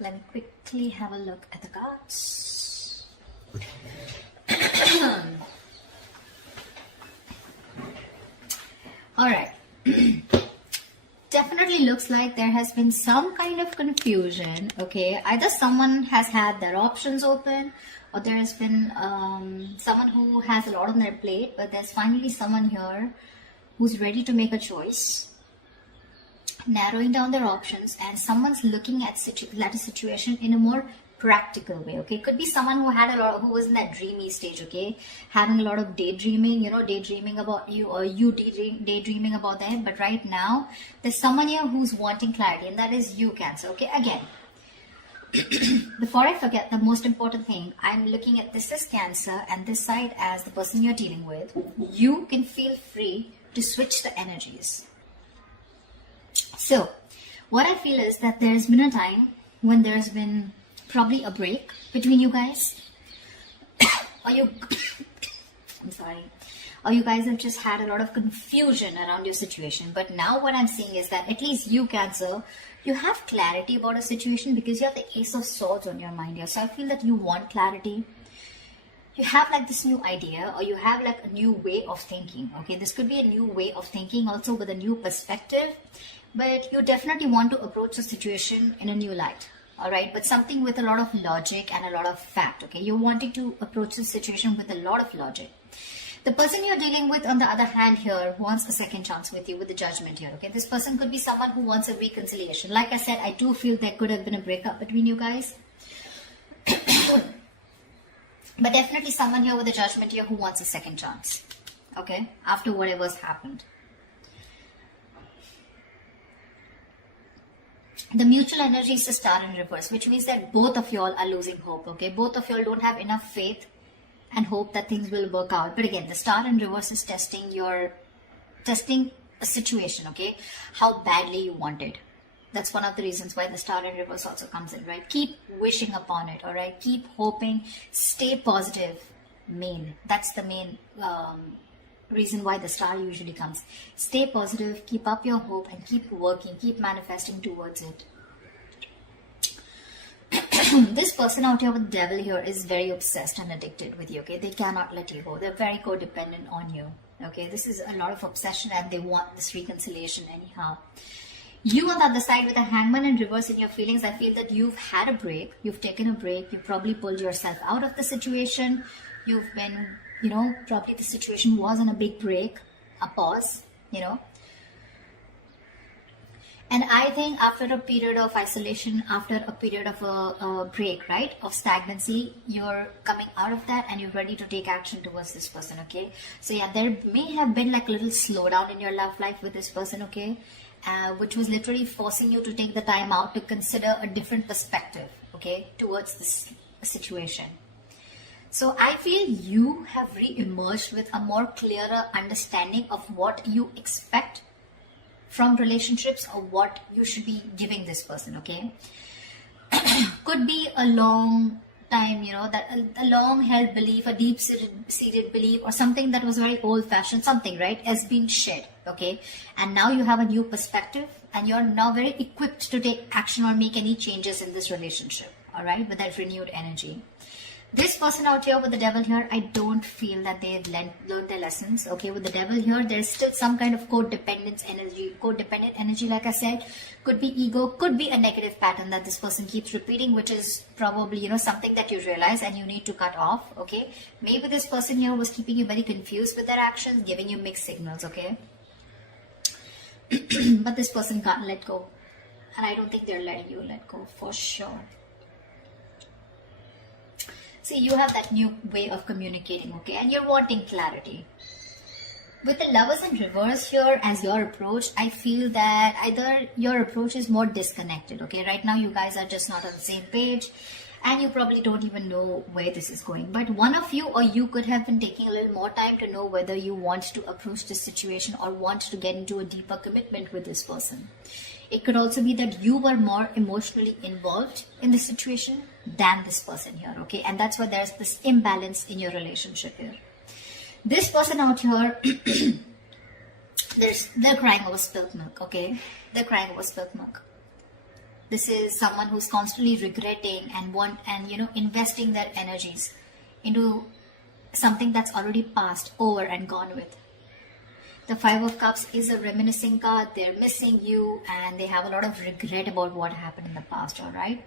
Let me quickly have a look at the cards. Alright. Definitely looks like there has been some kind of confusion, okay? Either someone has had their options open, or there has been someone who has a lot on their plate, but there's finally someone here who's ready to make a choice, narrowing down their options, and someone's looking at a situation in a more practical way, okay? Could be someone who was in that dreamy stage, okay? Having a lot of daydreaming, daydreaming about you, or you daydreaming about them. But right now, there's someone here who's wanting clarity, and that is you, Cancer, okay? Again, before I forget, the most important thing, I'm looking at this as Cancer and this side as the person you're dealing with. You can feel free to switch the energies. So, what I feel is that there's been a time when there's been probably a break between you guys, or you, I'm sorry, or you guys have just had a lot of confusion around your situation. But now what I'm seeing is that at least you, Cancer, you have clarity about a situation because you have the Ace of Swords on your mind here. So I feel that you want clarity. You have like this new idea, or you have like a new way of thinking, okay? This could be a new way of thinking also with a new perspective, but you definitely want to approach the situation in a new light. All right, but something with a lot of logic and a lot of fact, okay? You're wanting to approach the situation with a lot of logic. The person you're dealing with, on the other hand here, wants a second chance with you with the Judgment here, okay? This person could be someone who wants a reconciliation. Like I said, I do feel there could have been a breakup between you guys. But definitely someone here with the Judgment here who wants a second chance, okay? After whatever's happened. The mutual energy is a Star in reverse, which means that both of y'all are losing hope, okay? Both of y'all don't have enough faith and hope that things will work out. But again, the Star in reverse is testing a situation, okay? How badly you want it. That's one of the reasons why the Star in reverse also comes in, right? Keep wishing upon it, all right? Keep hoping, stay positive, That's the main reason why the Star usually comes. Stay positive, keep up your hope, and keep working, keep manifesting towards it. This person out here with the Devil here is very obsessed and addicted with you, okay? They cannot let you go. They're very codependent on you, okay? This is a lot of obsession, and they want this reconciliation anyhow. You on the other side with a Hangman in reverse in your feelings, I feel that you've had a break. You've taken a break. You probably pulled yourself out of the situation. You've been, probably the situation was on a big break, a pause, And I think after a period of isolation, after a period of a break, right, of stagnancy, you're coming out of that and you're ready to take action towards this person, okay? So yeah, there may have been like a little slowdown in your love life with this person, okay? Which was literally forcing you to take the time out to consider a different perspective, okay, towards this situation. So I feel you have re-emerged with a more clearer understanding of what you expect from relationships, or what you should be giving this person, okay? Could be a long time, that a long held belief, a deep seated belief, or something that was very old fashioned, something, right, has been shed, okay? And now you have a new perspective, and you're now very equipped to take action or make any changes in this relationship, all right, with that renewed energy. This person out here with the Devil here, I don't feel that they've learned their lessons, okay? With the Devil here, there's still some kind of codependent energy, like I said. Could be ego, could be a negative pattern that this person keeps repeating, which is probably, something that you realize and you need to cut off, okay? Maybe this person here was keeping you very confused with their actions, giving you mixed signals, okay? But this person can't let go. And I don't think they're letting you let go for sure. See, you have that new way of communicating, okay? And you're wanting clarity. With the Lovers in reverse here as your approach, I feel that either your approach is more disconnected, okay? Right now, you guys are just not on the same page, and you probably don't even know where this is going. But one of you or you could have been taking a little more time to know whether you want to approach this situation or want to get into a deeper commitment with this person. It could also be that you were more emotionally involved in the situation than this person here, okay? And that's why there's this imbalance in your relationship here. This person out here, they're crying over spilt milk, okay? They're crying over spilt milk. This is someone who's constantly regretting and investing their energies into something that's already passed over and gone with. The Five of Cups is a reminiscing card. They're missing you and they have a lot of regret about what happened in the past, all right?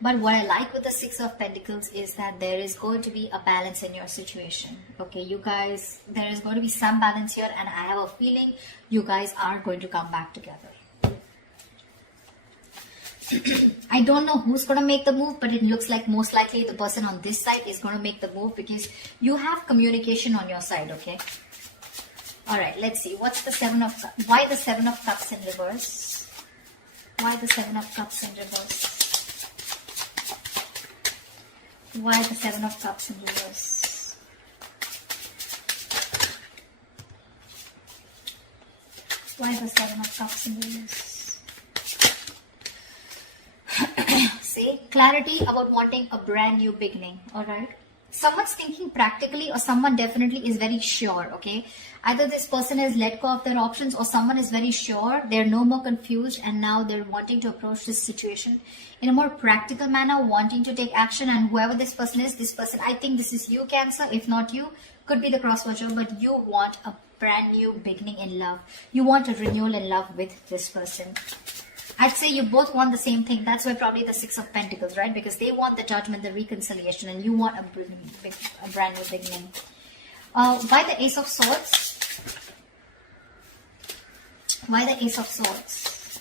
But what I like with the Six of Pentacles is that there is going to be a balance in your situation. Okay, you guys, there is going to be some balance here, and I have a feeling you guys are going to come back together. I don't know who's going to make the move, but it looks like most likely the person on this side is going to make the move because you have communication on your side, okay? All right, let's see. What's the Seven of Cups? Why the Seven of Cups in reverse? Why the Seven of Cups in reverse? Why the Seven of Cups in reverse? Why the Seven of Cups in reverse? See, clarity about wanting a brand new beginning, all right? Someone's thinking practically or someone definitely is very sure, okay? Either this person has let go of their options or someone is very sure, they're no more confused and now they're wanting to approach this situation in a more practical manner, wanting to take action. And whoever this person is, this person, I think this is you, Cancer. If not you, could be the cross-watcher, but you want a brand new beginning in love. You want a renewal in love with this person. I'd say you both want the same thing. That's why probably the Six of Pentacles, right? Because they want the judgment, the reconciliation, and you want a brand new beginning. Why the Ace of Swords? Why the Ace of Swords?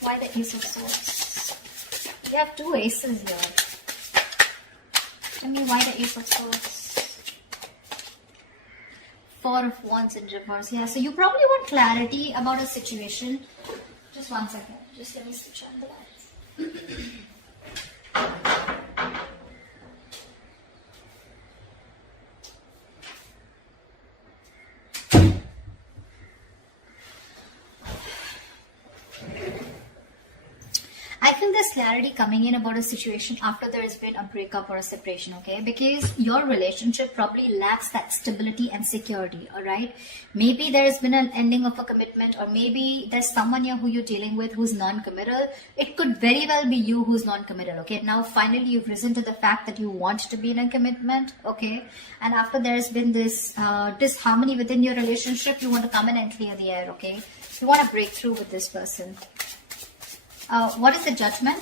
Why the Ace of Swords? You have two aces here. Tell me why the Ace of Swords? Four of Wands in reverse. Yeah, so you probably want clarity about a situation. Just one second. Just let me switch on the lights. I feel there's clarity coming in about a situation after there has been a breakup or a separation, okay? Because your relationship probably lacks that stability and security, all right? Maybe there has been an ending of a commitment, or maybe there's someone here who you're dealing with who's non-committal. It could very well be you who's non-committal, okay? Now, finally, you've risen to the fact that you want to be in a commitment, okay? And after there's been this disharmony within your relationship, you want to come in and clear the air, okay? You want to break through with this person. What is the Judgment?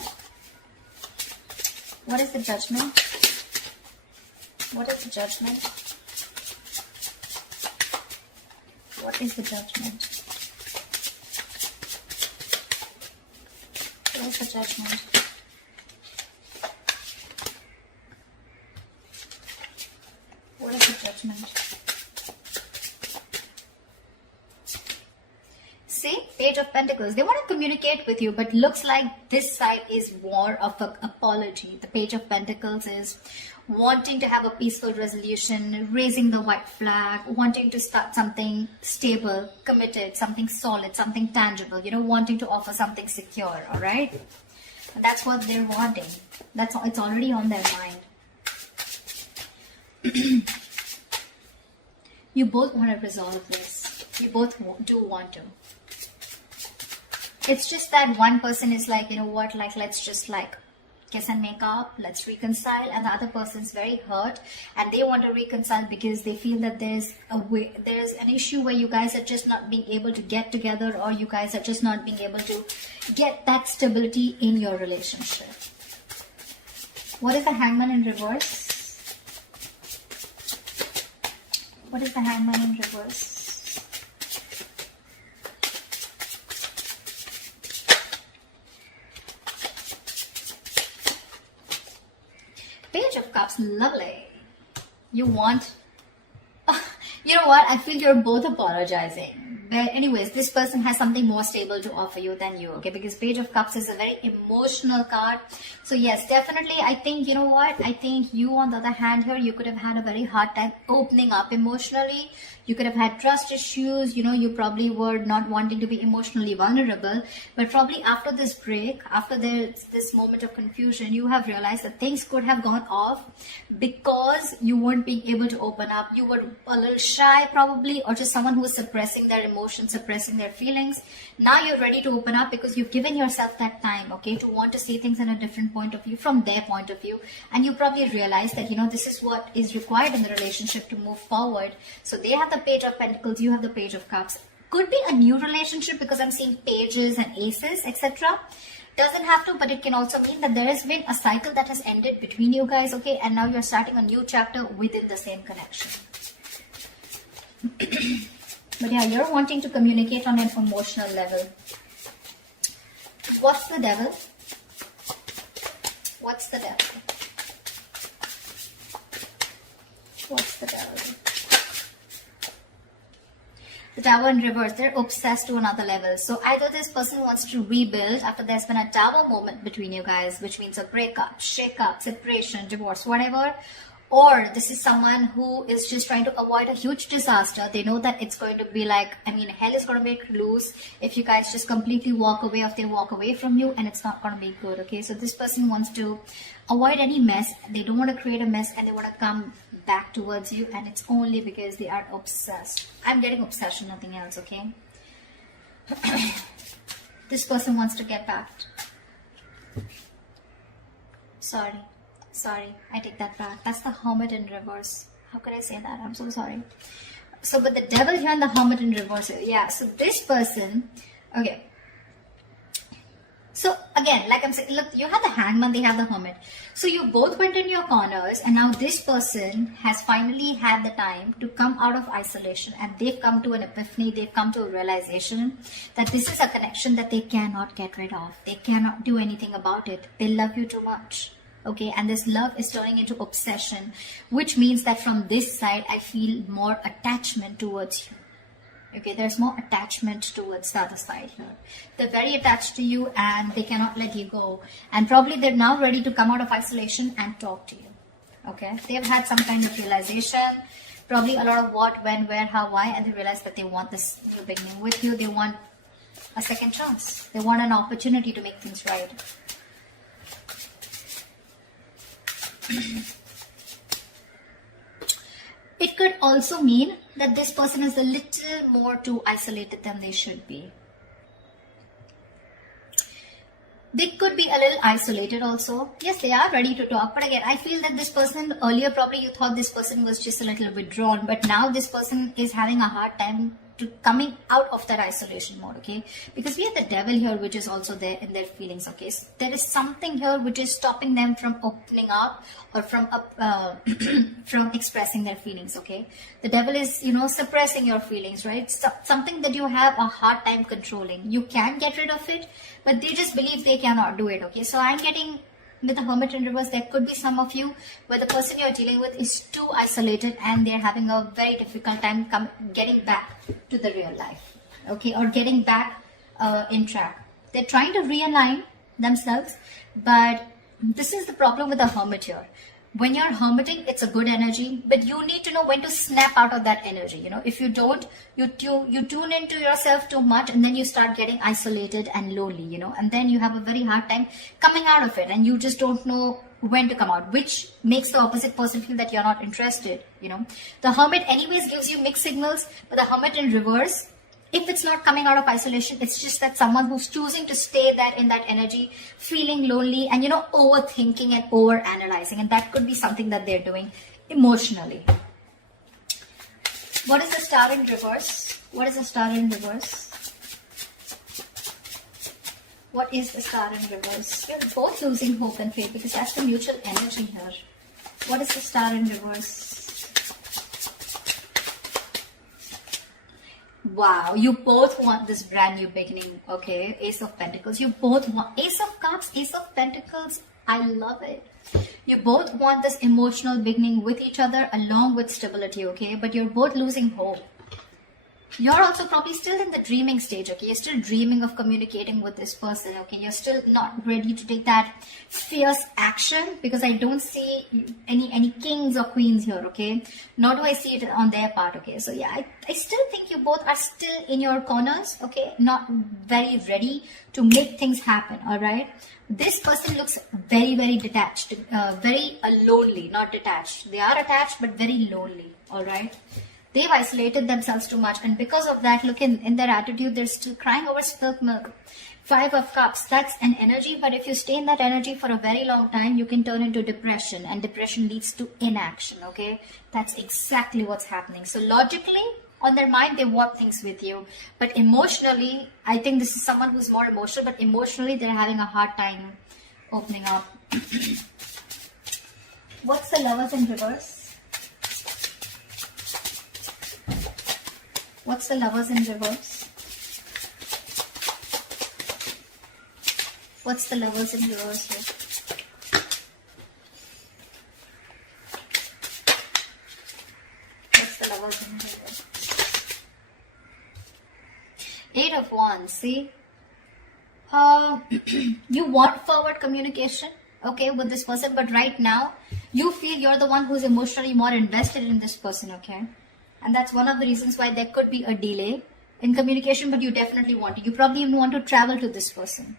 What is the Judgment? What is the Judgment? What is the Judgment? What is the Judgment? What is the Judgment? See, Page of Pentacles. They want to communicate with you, but looks like this side is more of an apology. The Page of Pentacles is wanting to have a peaceful resolution, raising the white flag, wanting to start something stable, committed, something solid, something tangible, wanting to offer something secure, all right? And that's what they're wanting. It's already on their mind. You both want to resolve this. You both do want to. It's just that one person is like, let's just kiss and make up, let's reconcile, and the other person's very hurt and they want to reconcile because they feel that there's an issue where you guys are just not being able to get together, or you guys are just not being able to get that stability in your relationship. What is the Hangman in reverse? What is the Hangman in reverse? Page of Cups, lovely. You want, you know what? I feel you're both apologizing. But anyways, this person has something more stable to offer you than you, okay? Because Page of Cups is a very emotional card. So yes, definitely, I think, you know what? I think you, on the other hand here, you could have had a very hard time opening up emotionally. You could have had trust issues, you probably were not wanting to be emotionally vulnerable, but probably after this break, after this moment of confusion, you have realized that things could have gone off because you weren't being able to open up. You were a little shy probably, or just someone who was suppressing their emotions emotions, suppressing their feelings. Now you're ready to open up because you've given yourself that time, okay, to want to see things in a different point of view, from their point of view. And you probably realize that, this is what is required in the relationship to move forward. So they have the Page of Pentacles, you have the Page of Cups. Could be a new relationship because I'm seeing pages and aces, etc. Doesn't have to, but it can also mean that there has been a cycle that has ended between you guys, okay, and now you're starting a new chapter within the same connection. But yeah, you're wanting to communicate on an emotional level. What's the devil? What's the devil? What's the devil? The Tower in reverse, they're obsessed to another level. So either this person wants to rebuild after there's been a Tower moment between you guys, which means a breakup, shake-up, separation, divorce, whatever. Or this is someone who is just trying to avoid a huge disaster. They know that it's going to be like, hell is going to break loose if you guys just completely walk away, if they walk away from you, and it's not going to be good, okay? So this person wants to avoid any mess. They don't want to create a mess, and they want to come back towards you, and it's only because they are obsessed. I'm getting obsession, nothing else, okay? This person wants to get back. Sorry, I take that back. That's the Hermit in reverse. How could I say that? I'm so sorry. So, but the Devil here and the Hermit in reverse. Yeah, so this person, okay. So again, like I'm saying, look, you have the Hangman, they have the Hermit. So you both went in your corners, and now this person has finally had the time to come out of isolation, and they've come to an epiphany, they've come to a realization that this is a connection that they cannot get rid of. They cannot do anything about it. They love you too much. Okay, and this love is turning into obsession, which means that from this side, I feel more attachment towards you. Okay, there's more attachment towards the other side here. They're very attached to you and they cannot let you go. And probably they're now ready to come out of isolation and talk to you. Okay, they've had some kind of realization, probably a lot of what, when, where, how, why, and they realize that they want this new beginning with you. They want a second chance. They want an opportunity to make things right. It could also mean that this person is a little more too isolated than they should be. They could be a little isolated also. Yes, they are ready to talk. But again, I feel that this person, earlier probably you thought this person was just a little bit drawn. But now this person is having a hard time to coming out of that isolation mode, okay? Because we have the Devil here, which is also there in their feelings, okay? So there is something here which is stopping them from opening up or from from expressing their feelings, okay? The Devil is, suppressing your feelings, right? Something that you have a hard time controlling. You can get rid of it, but they just believe they cannot do it, okay? So I'm getting, with the Hermit in reverse, there could be some of you where the person you're dealing with is too isolated and they're having a very difficult time getting back to the real life, okay, or getting back in track. They're trying to realign themselves, but this is the problem with the Hermit here. When you're hermiting, it's a good energy, but you need to know when to snap out of that energy. If you don't, you tune into yourself too much, and then you start getting isolated and lonely, and then you have a very hard time coming out of it, and you just don't know when to come out, which makes the opposite person feel that you're not interested. The Hermit anyways gives you mixed signals, but the Hermit in reverse, if it's not coming out of isolation, it's just that someone who's choosing to stay there in that energy, feeling lonely and, overthinking and over-analyzing. And that could be something that they're doing emotionally. What is the Star in reverse? What is the Star in reverse? What is the Star in reverse? You're both losing hope and faith because that's the mutual energy here. What is the Star in reverse? Wow, you both want this brand new beginning, okay? Ace of Pentacles. You both want Ace of Cups, Ace of Pentacles. I love it. You both want this emotional beginning with each other along with stability, okay? But you're both losing hope. You're also probably still in the dreaming stage, okay? You're still dreaming of communicating with this person, okay? You're still not ready to take that fierce action because I don't see any kings or queens here, okay? Nor do I see it on their part, okay? So yeah, I still think you both are still in your corners, okay? Not very ready to make things happen, all right? This person looks very, very detached, very lonely, not detached. They are attached, but very lonely, all right? They've isolated themselves too much, and because of that, look in their attitude, they're still crying over spilt milk. 5 of Cups, that's an energy, but if you stay in that energy for a very long time, you can turn into depression, and depression leads to inaction, okay? That's exactly what's happening. So logically, on their mind, they want things with you, but emotionally, I think this is someone who's more emotional, but emotionally, they're having a hard time opening up. What's the Lovers in reverse? What's the Lovers in reverse? What's the Lovers in reverse here? What's the Lovers in reverse? 8 of Wands, see? You want forward communication, okay, with this person, but right now, you feel you're the one who's emotionally more invested in this person, okay? And that's one of the reasons why there could be a delay in communication, but you definitely want to. You probably even want to travel to this person.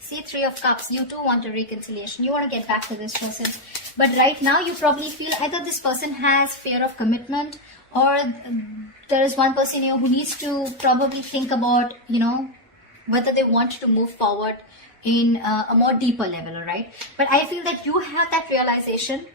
See, 3 of Cups, you too want a reconciliation. You want to get back to this person. But right now, you probably feel either this person has fear of commitment, or there is one person here who needs to probably think about, whether they want to move forward in a more deeper level, all right? But I feel that you have that realization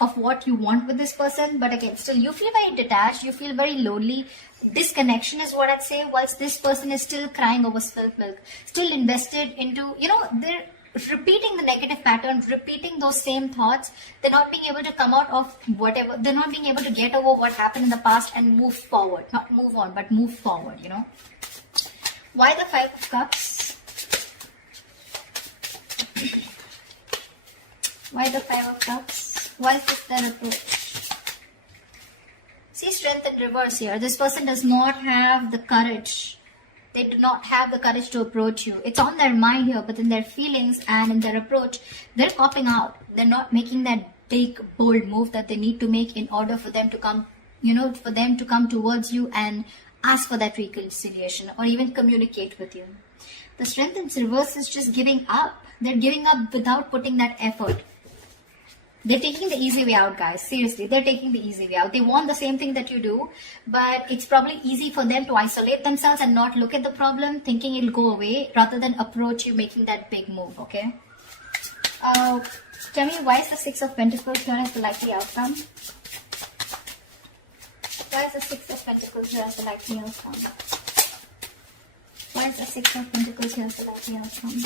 of what you want with this person, but again, still you feel very detached, you feel very lonely. Disconnection is what I'd say, whilst this person is still crying over spilt milk, still invested into, they're repeating the negative patterns, repeating those same thoughts. They're not being able to come out of whatever, they're not being able to get over what happened in the past and move forward, not move on, but move forward, Why the 5 of Cups? Why the 5 of Cups? Why is this their approach? See, Strength in reverse here. This person does not have the courage. They do not have the courage to approach you. It's on their mind here, but in their feelings and in their approach, they're popping out. They're not making that big, bold move that they need to make in order for them to come, for them to come towards you and ask for that reconciliation or even communicate with you. The Strength in reverse is just giving up. They're giving up without putting that effort. They're taking the easy way out, guys. Seriously, they're taking the easy way out. They want the same thing that you do, but it's probably easy for them to isolate themselves and not look at the problem, thinking it'll go away, rather than approach you making that big move, okay? Tell me, why is the 6 of Pentacles here as the likely outcome? Why is the 6 of Pentacles here as the likely outcome? Why is the 6 of Pentacles here as the likely outcome?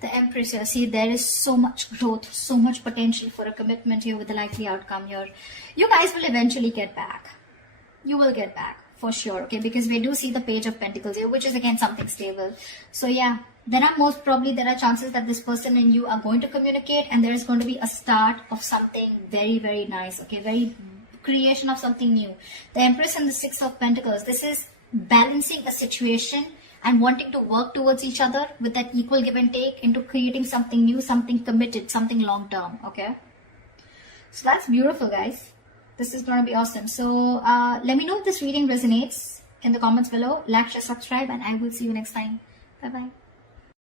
The Empress here. See, there is so much growth, so much potential for a commitment here with the likely outcome here. You guys will eventually get back. You will get back for sure, okay? Because we do see the Page of Pentacles here, which is again something stable. So yeah, there are chances that this person and you are going to communicate, and there is going to be a start of something very, very nice, okay? Very creation of something new. The Empress and the 6 of Pentacles. This is balancing a situation and wanting to work towards each other with that equal give and take into creating something new, something committed, something long term, okay? So that's beautiful, guys. This is going to be awesome. So let me know if this reading resonates in the comments below. Like, share, subscribe, and I will see you next time. Bye bye.